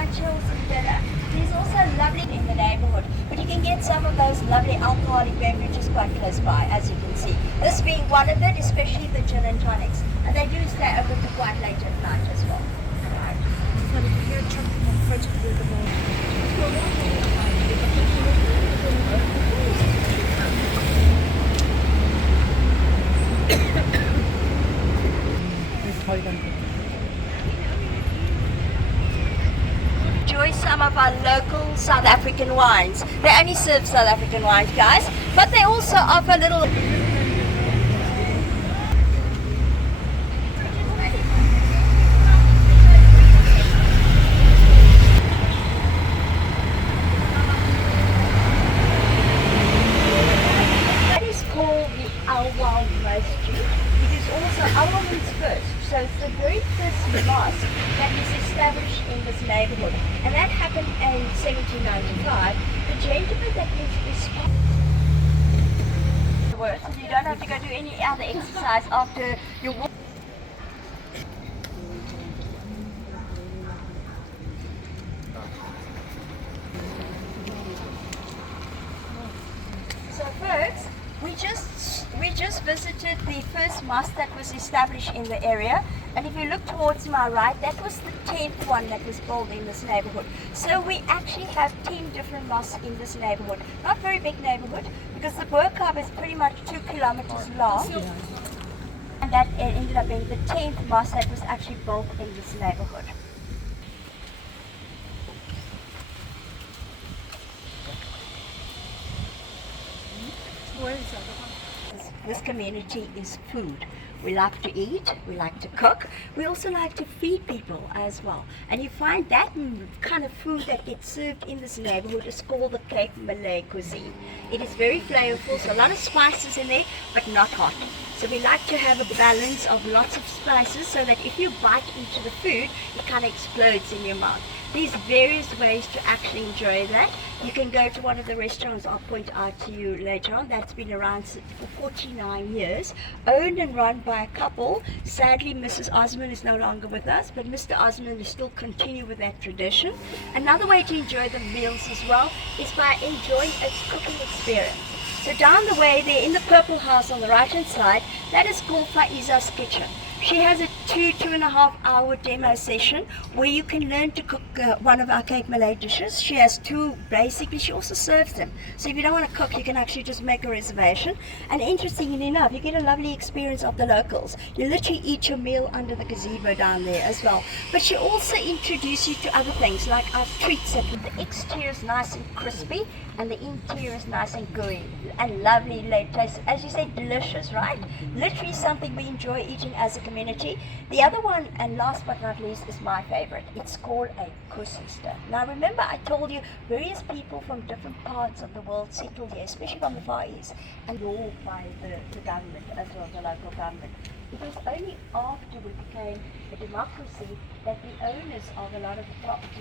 lunches and dinner. There's also lovely in the neighborhood, but you can get some of those lovely alcoholic beverages quite close by, as you can see. This being one of it, especially the gin and tonics. And they do stay open to quite late at night as well. Enjoy some of our local South African wines. They only serve South African wines, guys, but they also offer little... That is called the Alwal Mosque. It is also Alwal's first. So it's the very first mosque that was established in this neighborhood. And that happened in 1795. The gentleman that lives this spot, so you don't have to go do any other exercise after your walk. So folks, we just visited the first mosque that was established in the area, and if you look towards my right, that was the 10th one that was built in this neighborhood. So we actually have 10 different mosques in this neighborhood. Not very big neighborhood, because the Bourkhab is pretty much 2 kilometers long, and that ended up being the 10th mosque that was actually built in this neighborhood. This community is food. We like to eat, we like to cook, we also like to feed people as well. And you find that kind of food that gets served in this neighborhood is called the Cape Malay cuisine. It is very flavorful, so a lot of spices in there, but not hot. So we like to have a balance of lots of spices so that if you bite into the food, it kind of explodes in your mouth. There's various ways to actually enjoy that. You can go to one of the restaurants I'll point out to you later on that's been around for 49 years, owned and run by a couple. Sadly, Mrs. Osman is no longer with us, but Mr. Osman is still continue with that tradition. Another way to enjoy the meals as well is by enjoying a cooking experience. So down the way there in the purple house on the right hand side, that is called Faiza's Kitchen. She has a 2.5 hour demo session where you can learn to cook one of our Cape Malay dishes. She has two, basically she also serves them. So if you don't want to cook, you can actually just make a reservation. And interestingly enough, you get a lovely experience of the locals. You literally eat your meal under the gazebo down there as well. But she also introduces you to other things like our treats. The exterior is nice and crispy and the interior is nice and gooey and lovely late taste. As you say, delicious, right? Literally something we enjoy eating as a community. The other one, and last but not least, is my favorite. It's called a kusista. Now remember, I told you various people from different parts of the world settled here, especially from the Far East, and ruled by the government as well, the local government. It was only after we became a democracy that the owners of a lot of the property